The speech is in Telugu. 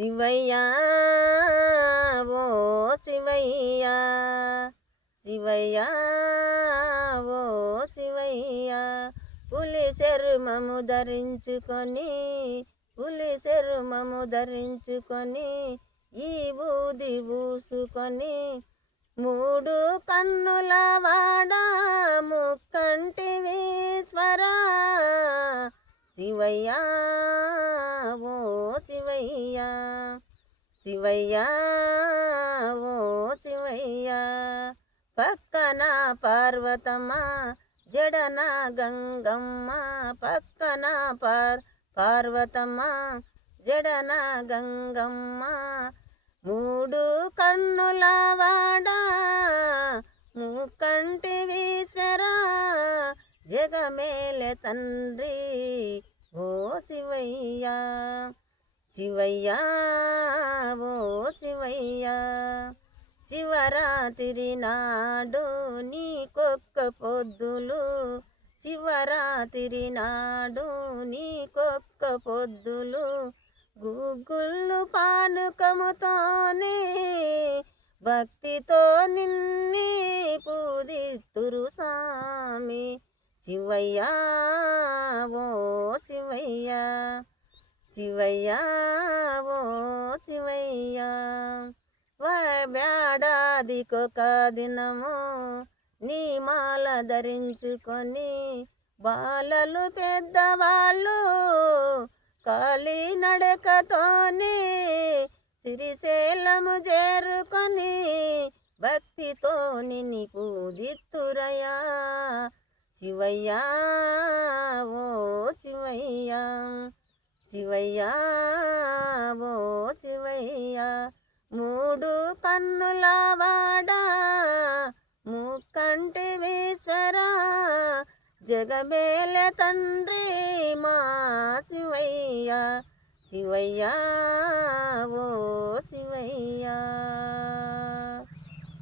శివయ్య ఓ శివయ్య, శివయ్య ఓ శివయ్య, పులి చర్మము ధరించుకొని, పులి చర్మము ధరించుకొని, ఈ బూది పూసుకొని, మూడు కన్నుల వాడ ముక్కంటివీశ్వరా, శివయ్య ఓ శివయ్య, శివయ్య ఓ శివయ్య, పక్కన పార్వతమ్మ జడన గంగమ్మ, పక్కన పార్వతమ్మ జడన గంగమ్మ, మూడు కన్నుల వాడ ముక్కంటివీశ్వరా, జగమేలె తండ్రి ఓ శివయ్య, శివయ్య ఓ శివయ్య, శివరాత్రి నాడు నీకొక్క పొద్దులు, శివరాత్రి నాడు నీకొక్క పొద్దులు, గుగ్గుళ్ళు పానకముతోనే భక్తితో నిన్ని పూజిత్తురు సామి, శివయ్య ఓ శివయ్య, శివయ్య ఓ శివయ్య, వేడాదికొక దినము నీ మాల ధరించుకొని, బాలలు పెద్దవాళ్ళు కాలి నడకతోనే శ్రీశైలము చేరుకొని, భక్తితో నిన్ను పూజిత్తురయ్యా, శివయ్య ఓ శివయ్య, శివయ్య ఓ శివయ్య, మూడు కన్నుల వాడ ముక్కంటివీశ్వరా, జగమేలె తండ్రి మా శివయ్య, శివయ్య ఓ శివయ్య.